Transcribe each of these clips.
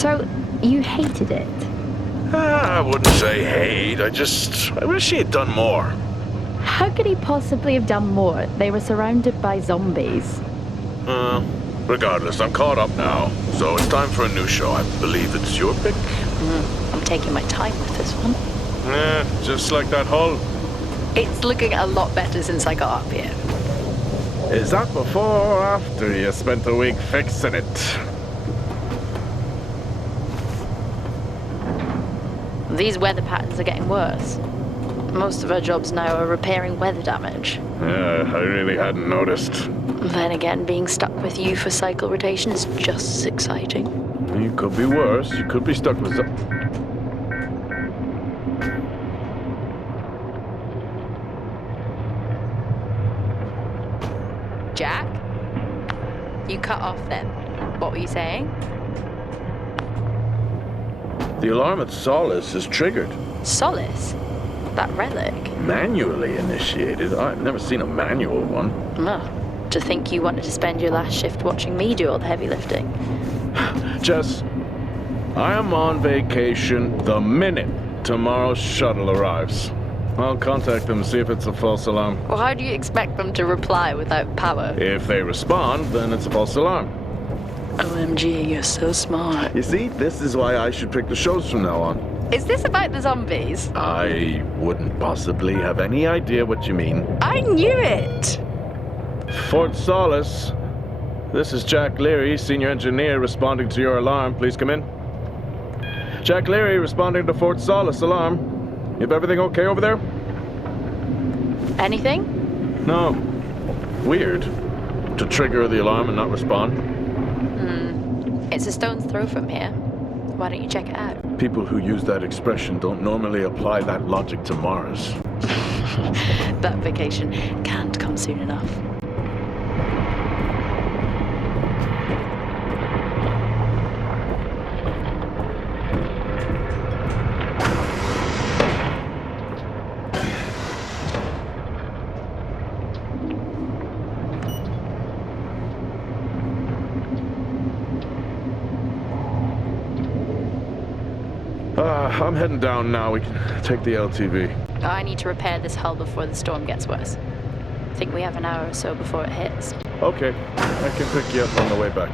So, you hated it? I wouldn't say hate. I wish he had done more. How could he possibly have done more? They were surrounded by zombies. Regardless, I'm caught up now. So it's time for a new show. I believe it's your pick. I'm taking my time with this one. Just like that hull. It's looking a lot better since I got up here. Is that before or after you spent a week fixing it? These weather patterns are getting worse. Most of our jobs now are repairing weather damage. Yeah, I really hadn't noticed. Then again, being stuck with you for cycle rotation is just as exciting. You could be worse. You could be stuck with Jack? You cut off then. What were you saying? The alarm at Solis is triggered. Solis? That relic? Manually initiated? I've never seen a manual one. To think you wanted to spend your last shift watching me do all the heavy lifting. Jess, I am on vacation the minute tomorrow's shuttle arrives. I'll contact them, see if it's a false alarm. Well, how do you expect them to reply without power? If they respond, then it's a false alarm. OMG, you're so smart. You see, this is why I should pick the shows from now on. Is this about the zombies? I wouldn't possibly have any idea what you mean. I knew it! Fort Solis. This is Jack Leary, senior engineer, responding to your alarm. Please come in. Jack Leary, responding to Fort Solis alarm. You have everything okay over there? Anything? No. Weird. To trigger the alarm and not respond. It's a stone's throw from here. Why don't you check it out? People who use that expression don't normally apply that logic to Mars. That vacation can't come soon enough. I'm heading down now. We can take the LTV. I need to repair this hull before the storm gets worse. I think we have an hour or so before it hits. Okay. I can pick you up on the way back.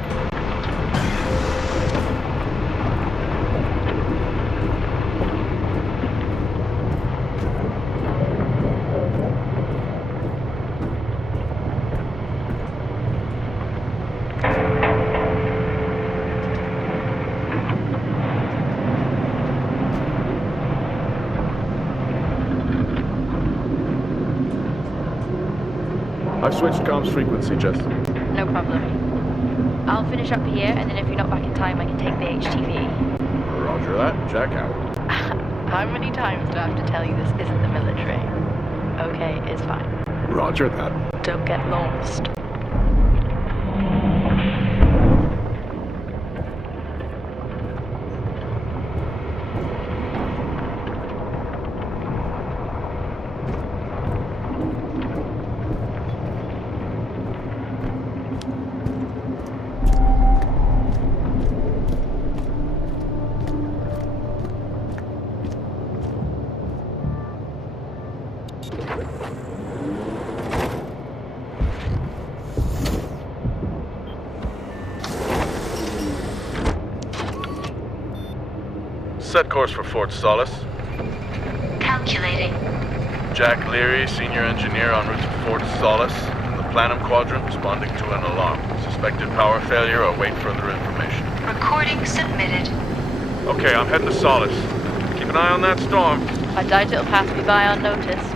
I've switched comms frequency, Jess. No problem. I'll finish up here, and then if you're not back in time, I can take the HTV. Roger that. Jack out. How many times do I have to tell you this isn't the military? Okay, it's fine. Roger that. Don't get lost. Set course for Fort Solis. Calculating. Jack Leary, senior engineer en route to Fort Solis. In the Planum Quadrant, responding to an alarm. Suspected power failure or wait further information. Recording submitted. Okay, I'm heading to Solis. Keep an eye on that storm. I doubt it'll pass me by unnoticed.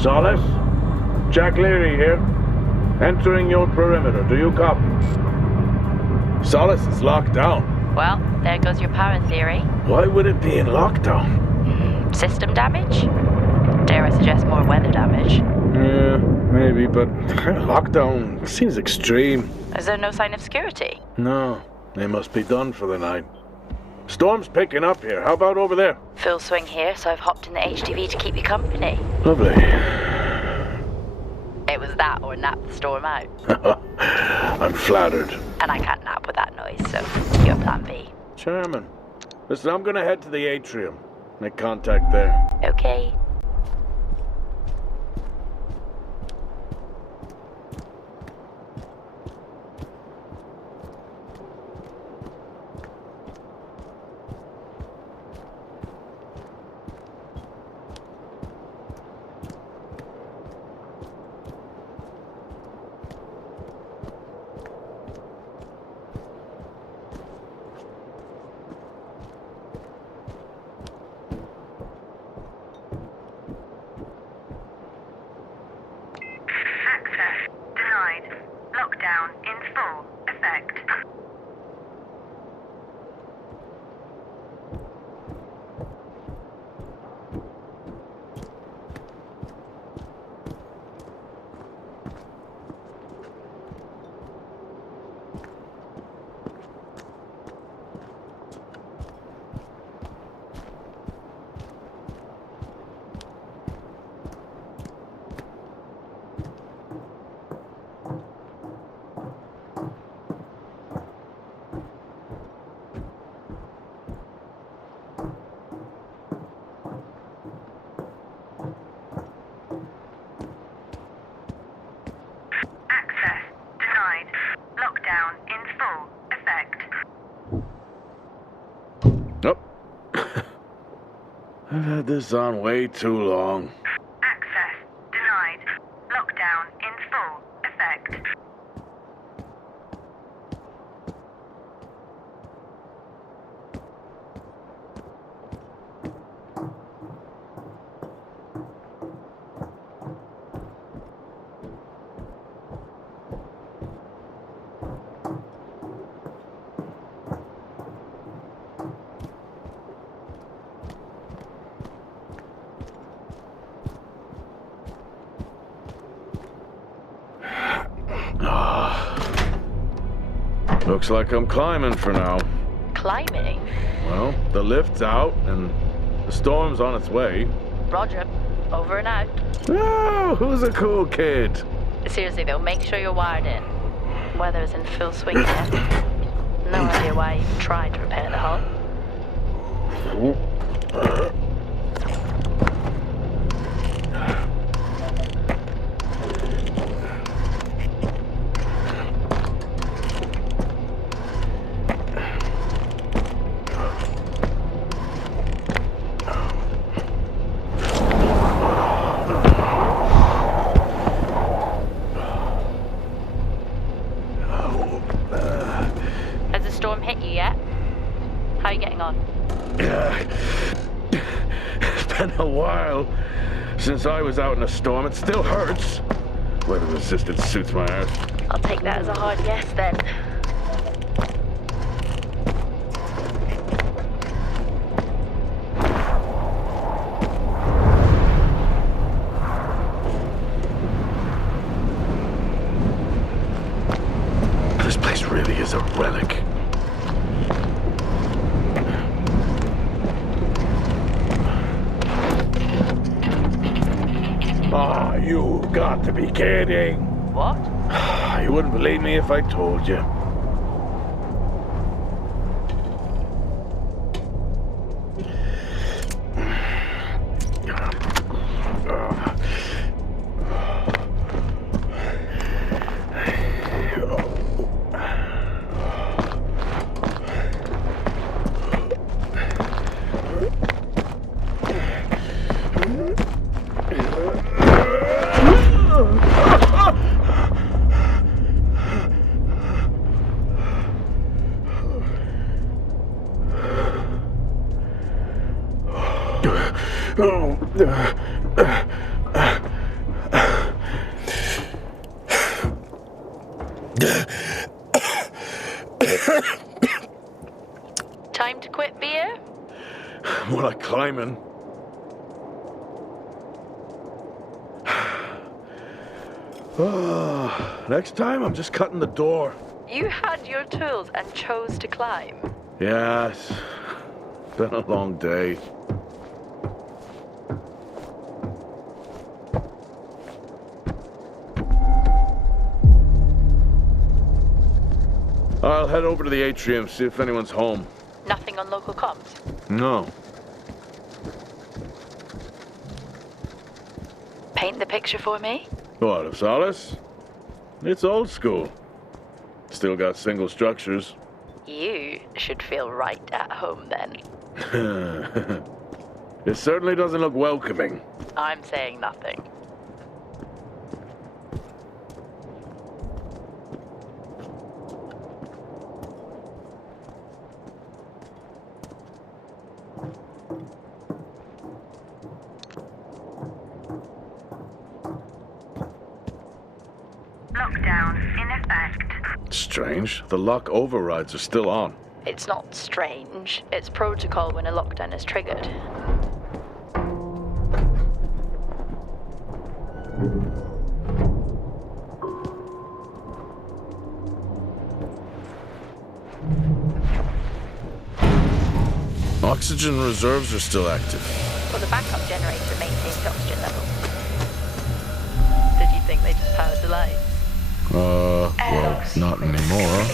Solis? Jack Leary here. Entering your perimeter. Do you copy? Solis is locked down. Well, there goes your power theory. Why would it be in lockdown? System damage? Dare I suggest more weather damage? Yeah, maybe, but lockdown seems extreme. Is there no sign of security? No, they must be done for the night. Storm's picking up here. How about over there? Full swing here, so I've hopped in the HTV to keep you company. Lovely. It was that or nap the storm out. I'm flattered. And I can't nap with that noise, so your plan B. Chairman. Listen, I'm gonna head to the atrium. Make contact there. Okay. Access denied. Lockdown in full effect. Access denied. Lockdown in full effect. Oh. I've had this on way too long. Access denied. Lockdown in full effect. Looks like I'm climbing for now. Climbing? Well, the lift's out and the storm's on its way. Roger. Over and out. Oh, who's a cool kid? Seriously though, make sure you're wired in. Weather's in full swing here. No idea why I even tried to repair the hull. Has the storm hit you yet? How are you getting on? It's been a while since I was out in a storm. It still hurts. Weather resistant suits my ass. I'll take that as a hard yes then. This place really is a relic. Ah, you got to be kidding. What? You wouldn't believe me if I told you. Next time, I'm just cutting the door. You had your tools and chose to climb. Yeah, it's been a long day. I'll head over to the atrium, see if anyone's home. Nothing on local comms. No. Paint the picture for me? What, of Solis? It's old school. Still got single structures. You should feel right at home then. It certainly doesn't look welcoming. I'm saying nothing. Lockdown in effect. Strange. The lock overrides are still on. It's not strange. It's protocol when a lockdown is triggered. Oxygen reserves are still active. Well, the backup generator maintains oxygen levels. Did you think they just powered the lights? Well, not anymore.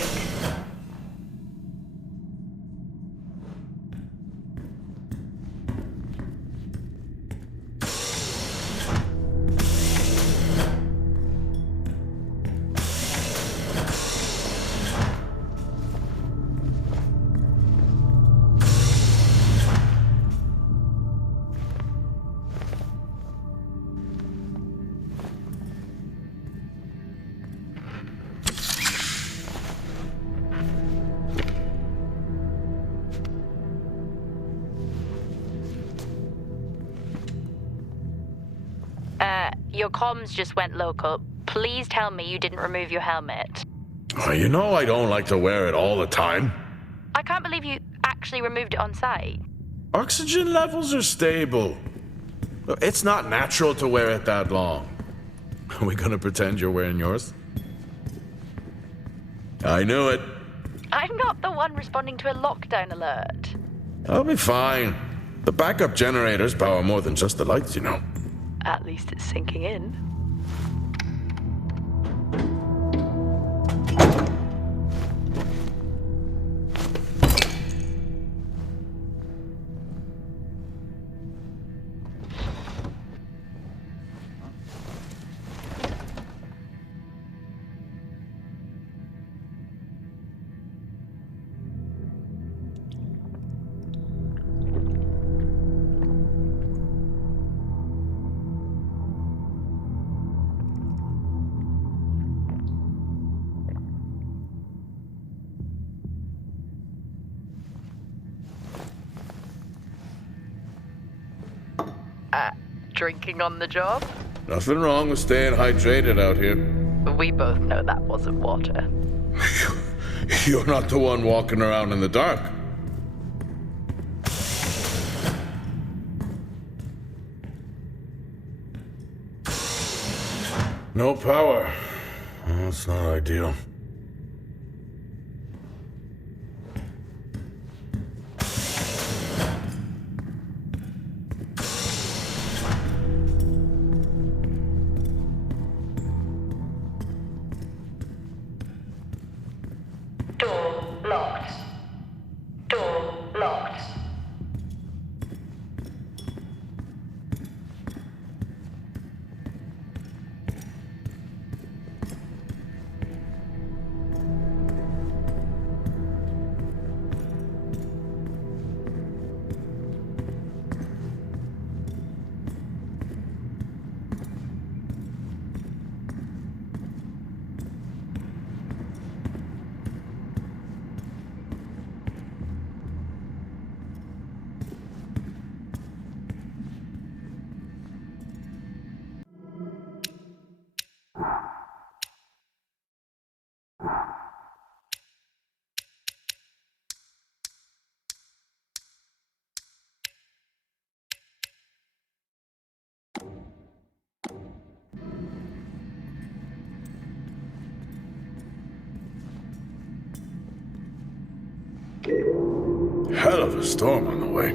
Your comms just went local. Please tell me you didn't remove your helmet. You know I don't like to wear it all the time. I can't believe you actually removed it on site. Oxygen levels are stable. It's not natural to wear it that long. Are we gonna pretend you're wearing yours? I knew it. I'm not the one responding to a lockdown alert. I'll be fine. The backup generators power more than just the lights, you know. At least it's sinking in. Drinking on the job? Nothing wrong with staying hydrated out here. We both know that wasn't water. You're not the one walking around in the dark. No power. That's not ideal. Door locked. Door locked. Hell of a storm on the way.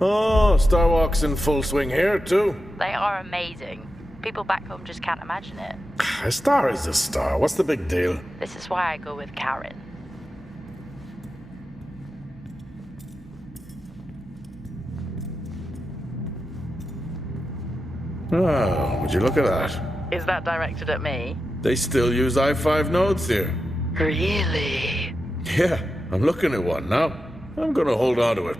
Oh, Starwalk's in full swing here, too. They are amazing. People back home just can't imagine it. A star is a star. What's the big deal? This is why I go with Karen. Oh, would you look at that? Is that directed at me? They still use i5 nodes here. Really? Yeah, I'm looking at one now. I'm gonna hold on to it.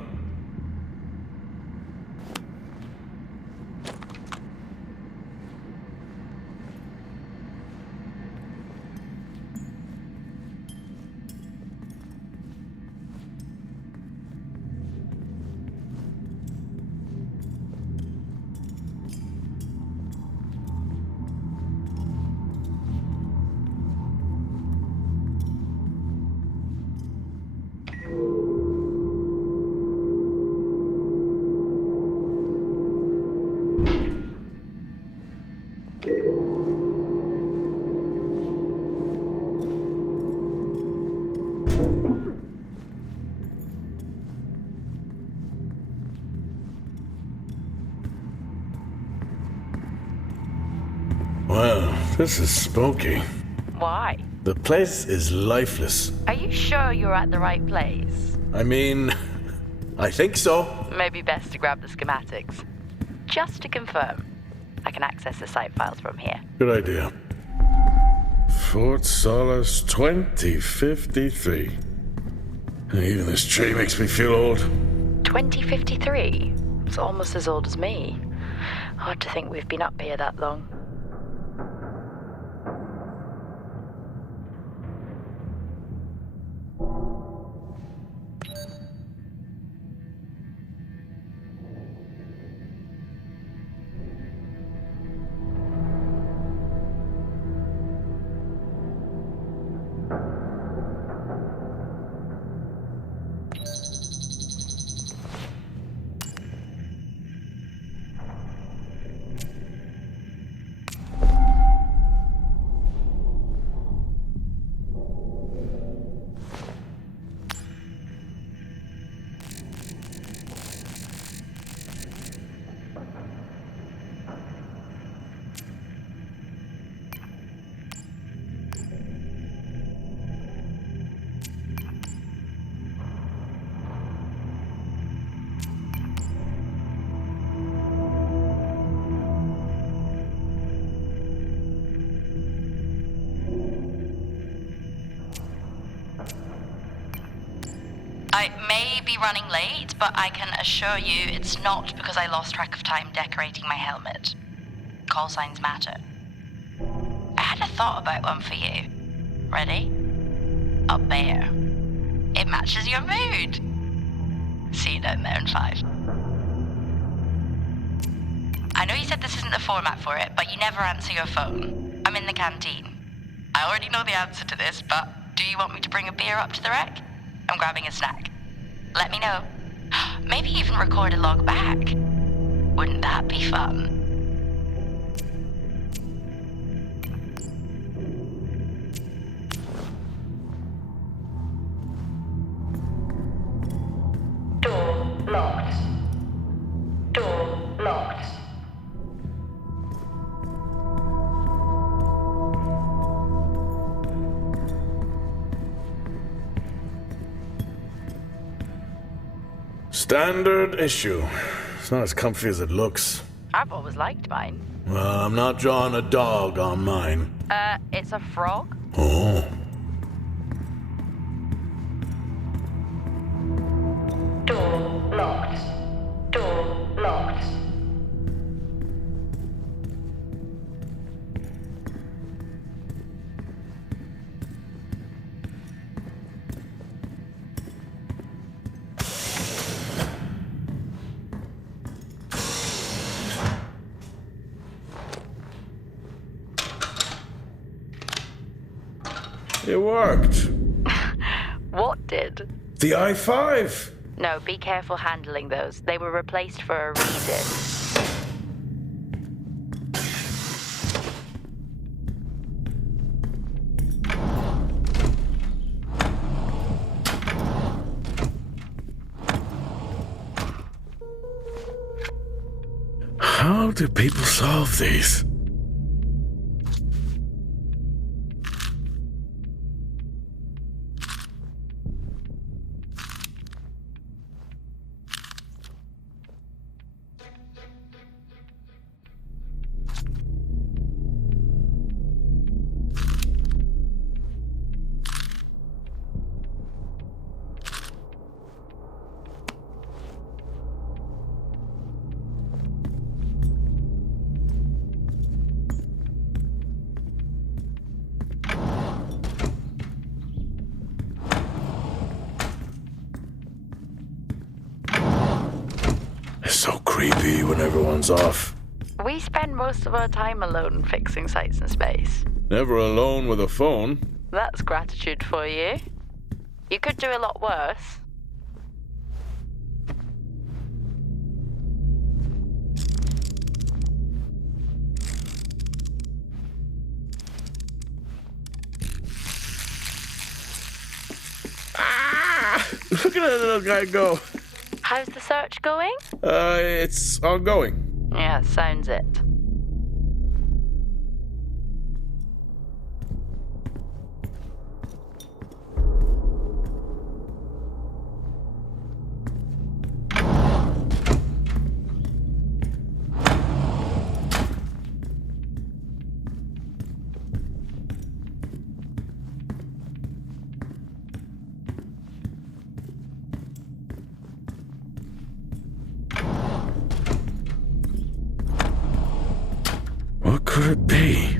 Well, this is spooky. Why? The place is lifeless. Are you sure you're at the right place? I mean, I think so. Maybe best to grab the schematics. Just to confirm, I can access the site files from here. Good idea. Fort Solis 2053. Even this tree makes me feel old. 2053? It's almost as old as me. Hard to think we've been up here that long. I may be running late, but I can assure you it's not because I lost track of time decorating my helmet. Call signs matter. I had a thought about one for you. Ready? A bear. It matches your mood. See you down there in 5. I know you said this isn't the format for it, but you never answer your phone. I'm in the canteen. I already know the answer to this, but do you want me to bring a beer up to the wreck? I'm grabbing a snack. Let me know. Maybe even record a log back. Wouldn't that be fun? Door locked. Door locked. Standard issue. It's not as comfy as it looks. I've always liked mine. Well, I'm not drawing a dog on mine. It's a frog? Oh. Door locked. Door locked. It worked. What did? The i5. No, be careful handling those. They were replaced for a reason. How do people solve these? It's so creepy when everyone's off. We spend most of our time alone fixing sites in space. Never alone with a phone. That's gratitude for you. You could do a lot worse. Look at that little guy go. How's the search going? It's ongoing. Yeah, sounds it. What could it be?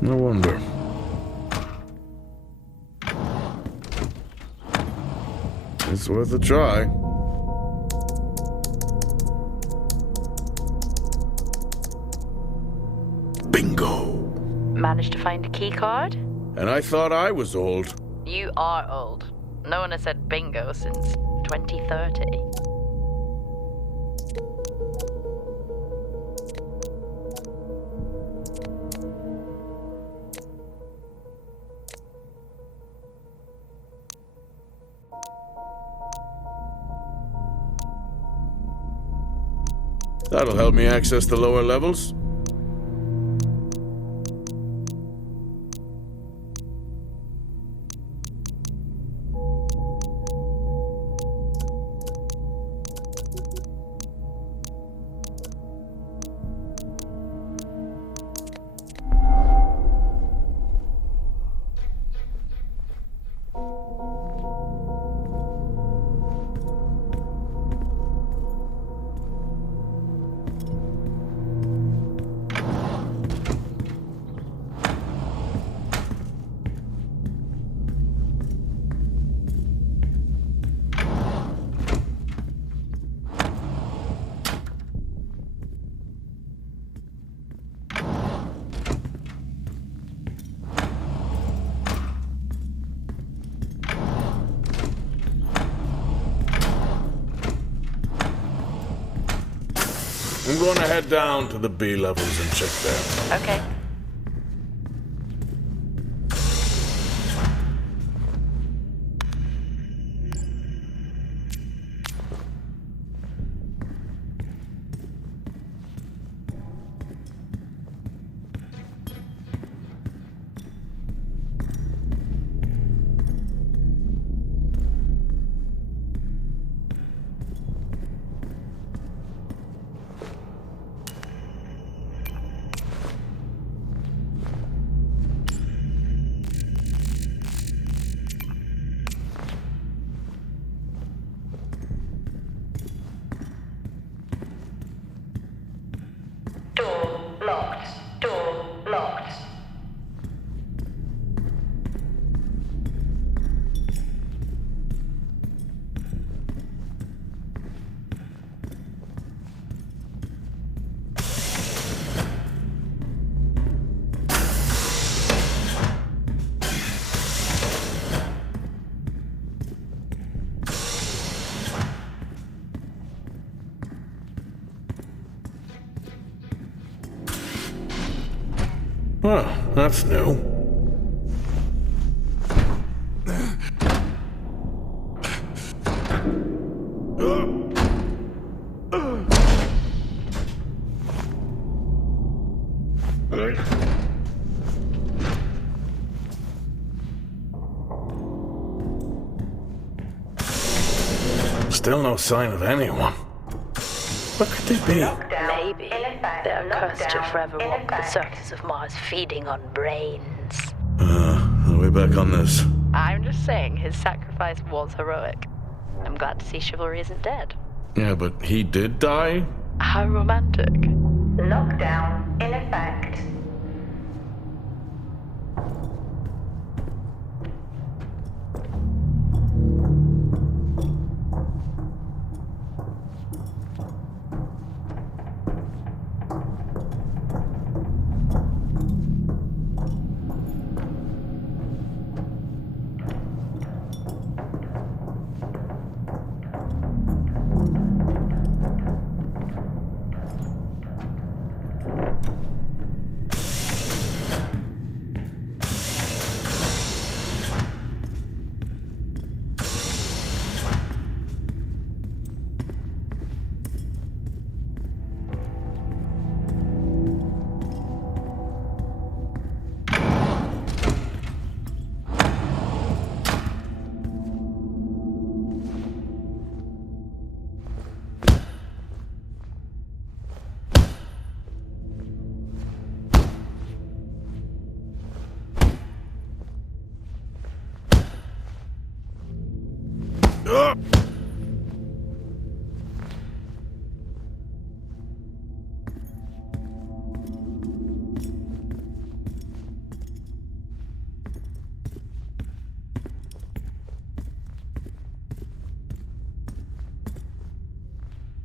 No wonder. It's worth a try. Bingo! Managed to find a key card? And I thought I was old. You are old. No one has said bingo since 2030. That'll help me access the lower levels. I'm going to head down to the B levels and check there. Okay. Well, that's new. Still no sign of anyone. What could they be? Maybe they're cursed to forever walk the surface of Mars feeding on brains. Are we back on this? I'm just saying his sacrifice was heroic. I'm glad to see chivalry isn't dead. Yeah, but he did die? How romantic. Lockdown in effect.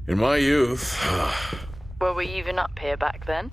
In my youth... Were we even up here back then?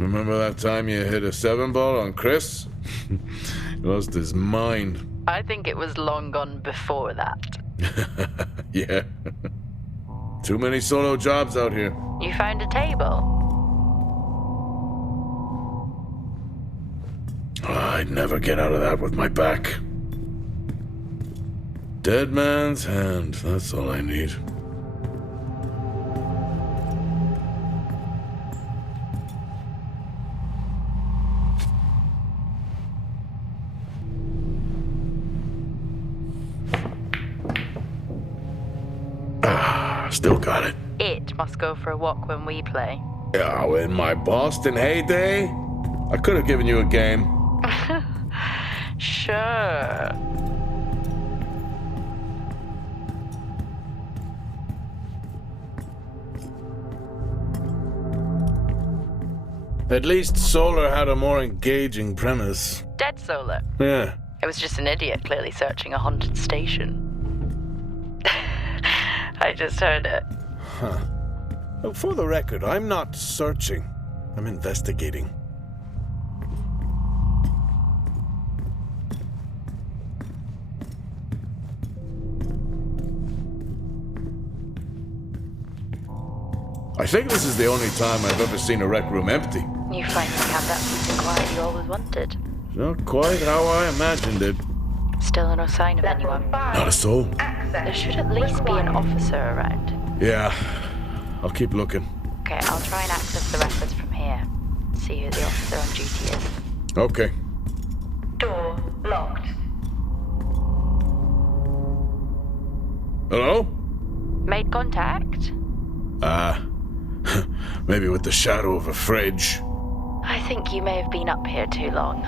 Remember that time you hit a 7-ball on Chris? He lost his mind. I think it was long gone before that. Yeah. Too many solo jobs out here. You found a table? I'd never get out of that with my back. Dead man's hand, that's all I need. Still got it. It must go for a walk when we play. Oh, in my Boston heyday, I could have given you a game. Sure. At least Solar had a more engaging premise. Dead Solar. Yeah. It was just an idiot clearly searching a haunted station. I just heard it. Huh. Well, for the record, I'm not searching. I'm investigating. I think this is the only time I've ever seen a rec room empty. You finally have that peace and quiet you always wanted. Not quite how I imagined it. Still no sign of anyone. Not a soul. There should at least be an officer around. Yeah, I'll keep looking. Okay, I'll try and access the records from here. See who the officer on duty is. Okay. Door locked. Hello? Made contact? Maybe with the shadow of a fridge. I think you may have been up here too long.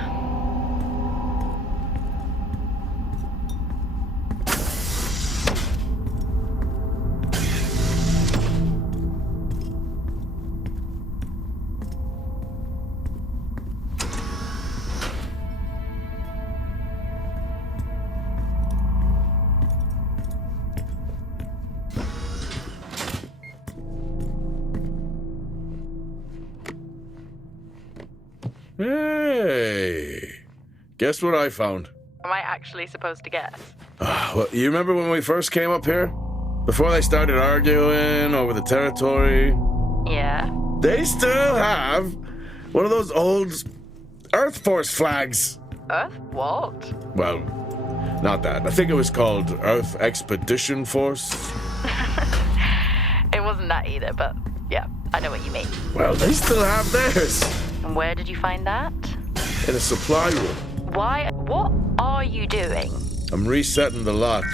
Hey! Guess what I found? Am I actually supposed to guess? Well, you remember when we first came up here? Before they started arguing over the territory? Yeah. They still have one of those old Earth Force flags. Earth what? Well, not that. I think it was called Earth Expedition Force. It wasn't that either, but yeah, I know what you mean. Well, they still have theirs. And where did you find that? In a supply room. Why? What are you doing? I'm resetting the lock.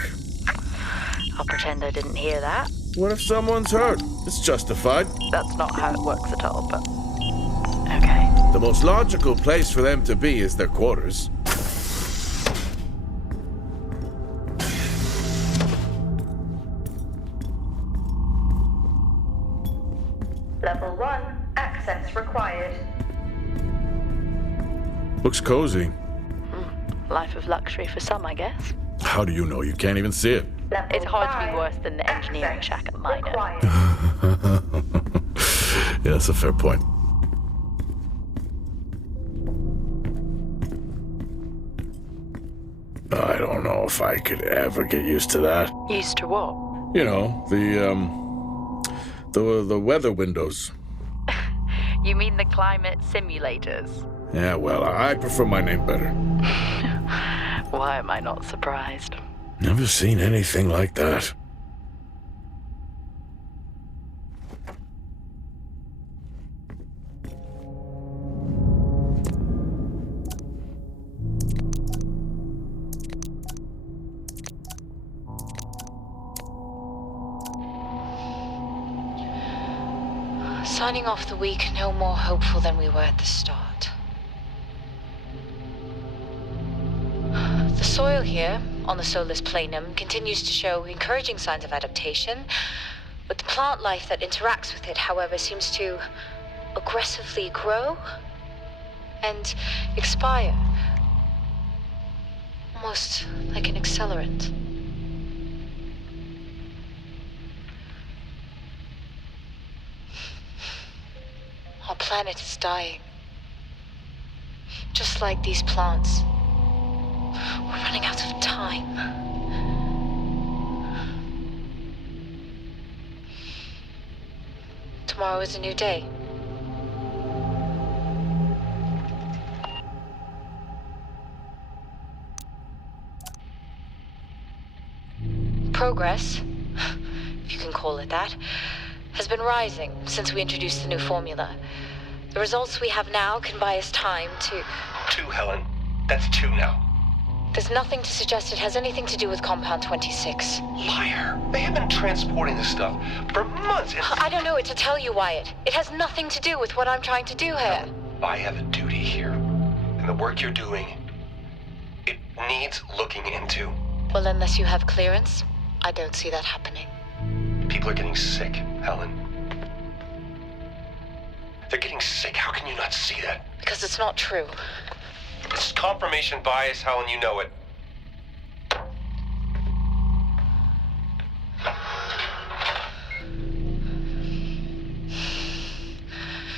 I'll pretend I didn't hear that. What if someone's hurt? It's justified. That's not how it works at all, but... Okay. The most logical place for them to be is their quarters. Level 1. Access required. Looks cozy. Life of luxury for some, I guess. How do you know? You can't even see it. Level It's hard to 5, be worse than the engineering access shack at Minor. required. Yeah, that's a fair point. I don't know if I could ever get used to that. Used to what? You know, the weather windows. You mean the climate simulators? Yeah, well, I prefer my name better. Why am I not surprised? Never seen anything like that. Signing off the week no more hopeful than we were at the start. The soil here, on the Solis planum, continues to show encouraging signs of adaptation, but the plant life that interacts with it, however, seems to aggressively grow and expire. Almost like an accelerant. Our planet is dying. Just like these plants. We're running out of time. Tomorrow is a new day. Progress, if you can call it that, has been rising since we introduced the new formula. The results we have now can buy us time to... 2, Helen. That's 2 now. There's nothing to suggest it has anything to do with Compound 26. Liar. They have been transporting this stuff for months. I don't know what to tell you, Wyatt. It has nothing to do with what I'm trying to do here. I have a duty here. And the work you're doing, it needs looking into. Well, unless you have clearance, I don't see that happening. People are getting sick, Helen. They're getting sick. How can you not see that? Because it's not true. It's confirmation bias, Helen. You know it.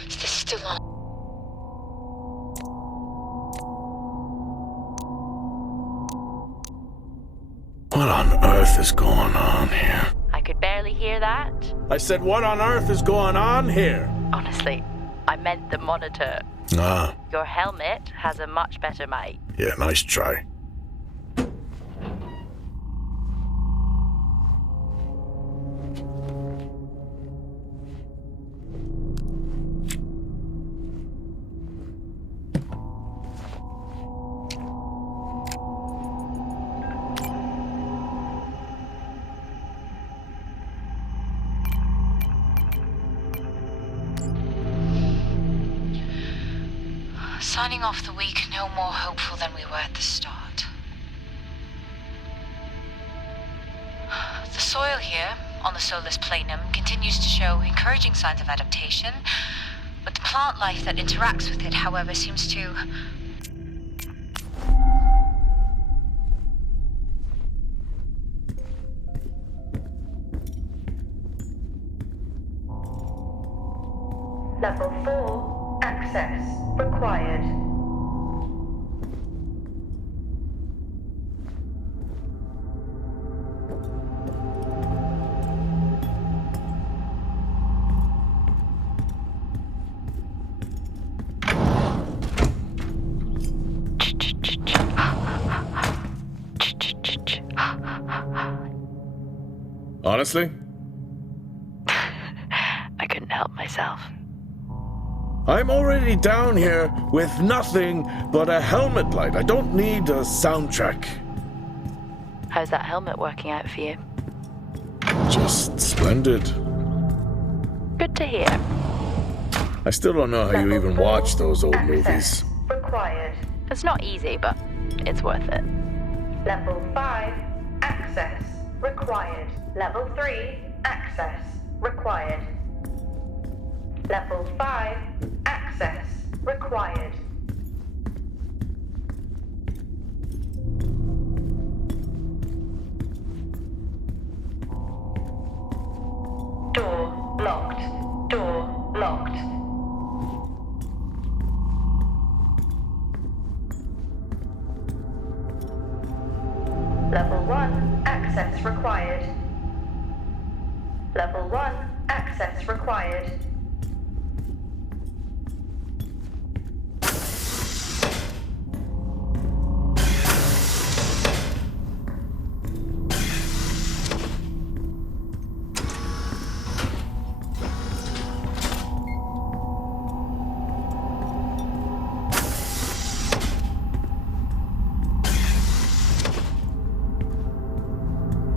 Is this still on? What on earth is going on here? I could barely hear that. I said, what on earth is going on here? Honestly, I meant the monitor. Ah, Your helmet has a much better mic. yeah, nice try. signing off the week no more hopeful than we were at the start. The soil here, on the Solis Planum, continues to show encouraging signs of adaptation, but the plant life that interacts with it, however, seems to... Level 4, access required. Honestly? I couldn't help myself. I'm already down here with nothing but a helmet light. I don't need a soundtrack. How's that helmet working out for you? Just splendid. Good to hear. I still don't know how you even watch those old movies. Required. It's not easy, but it's worth it. Level 5, access required. Level 3, access required. Level 5, access required. Door locked. Door locked. Level 1, access required. Level 1, access required.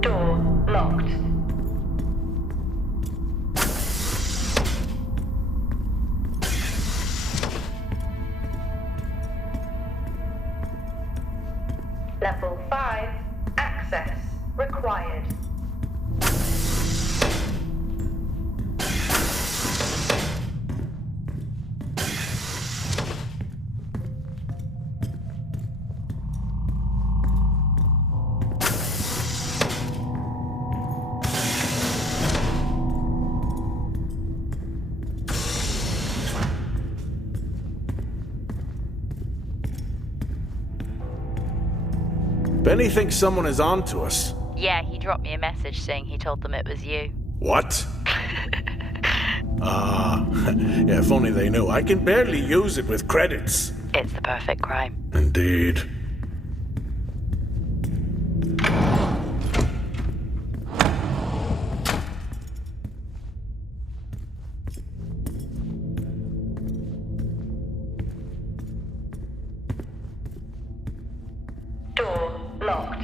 Door locked. Level 5, access required. Benny thinks someone is on to us. Yeah, he dropped me a message saying he told them it was you. What? Yeah, if only they knew. I can barely use it with credits. It's the perfect crime. Indeed. Door locked.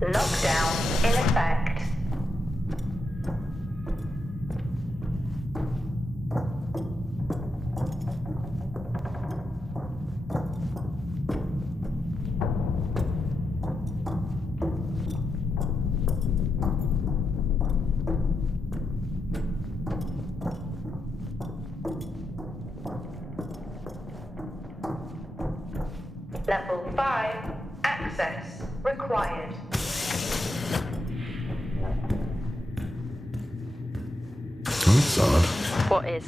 Lockdown in effect. Level 5, access required. That's odd. What is?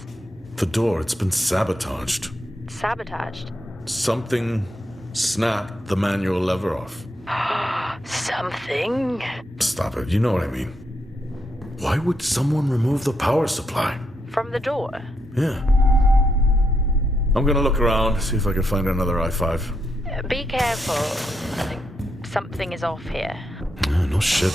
The door, it's been sabotaged. Sabotaged? Something snapped the manual lever off. Something? Stop it, you know what I mean. Why would someone remove the power supply? From the door? Yeah. I'm gonna look around, see if I can find another i5. Be careful. I think something is off here. Yeah, no shit.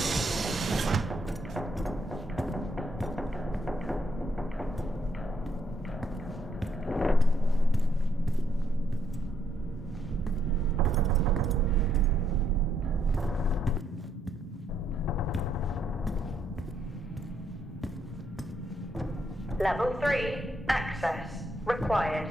Level 3, access required.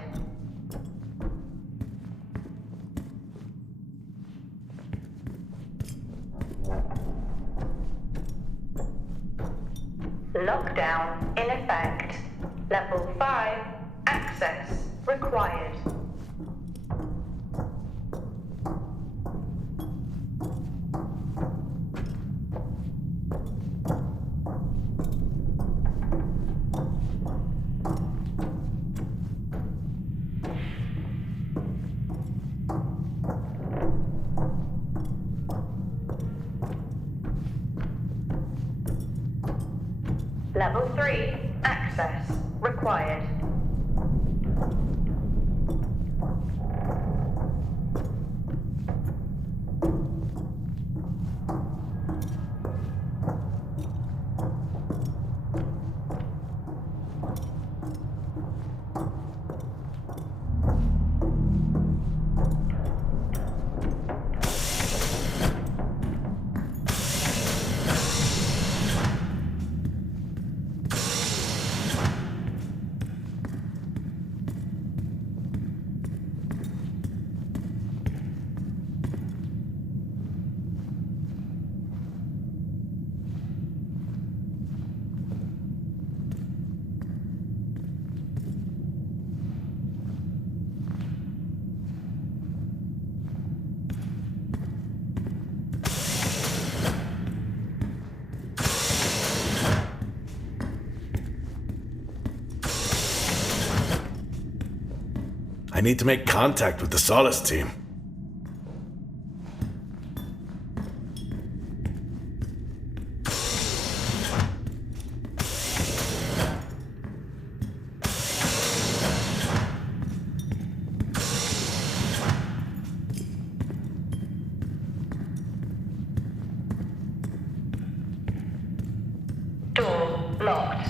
Lockdown in effect. Level 5, access required. Level 3, access required. I need to make contact with the Solis team. Door locked.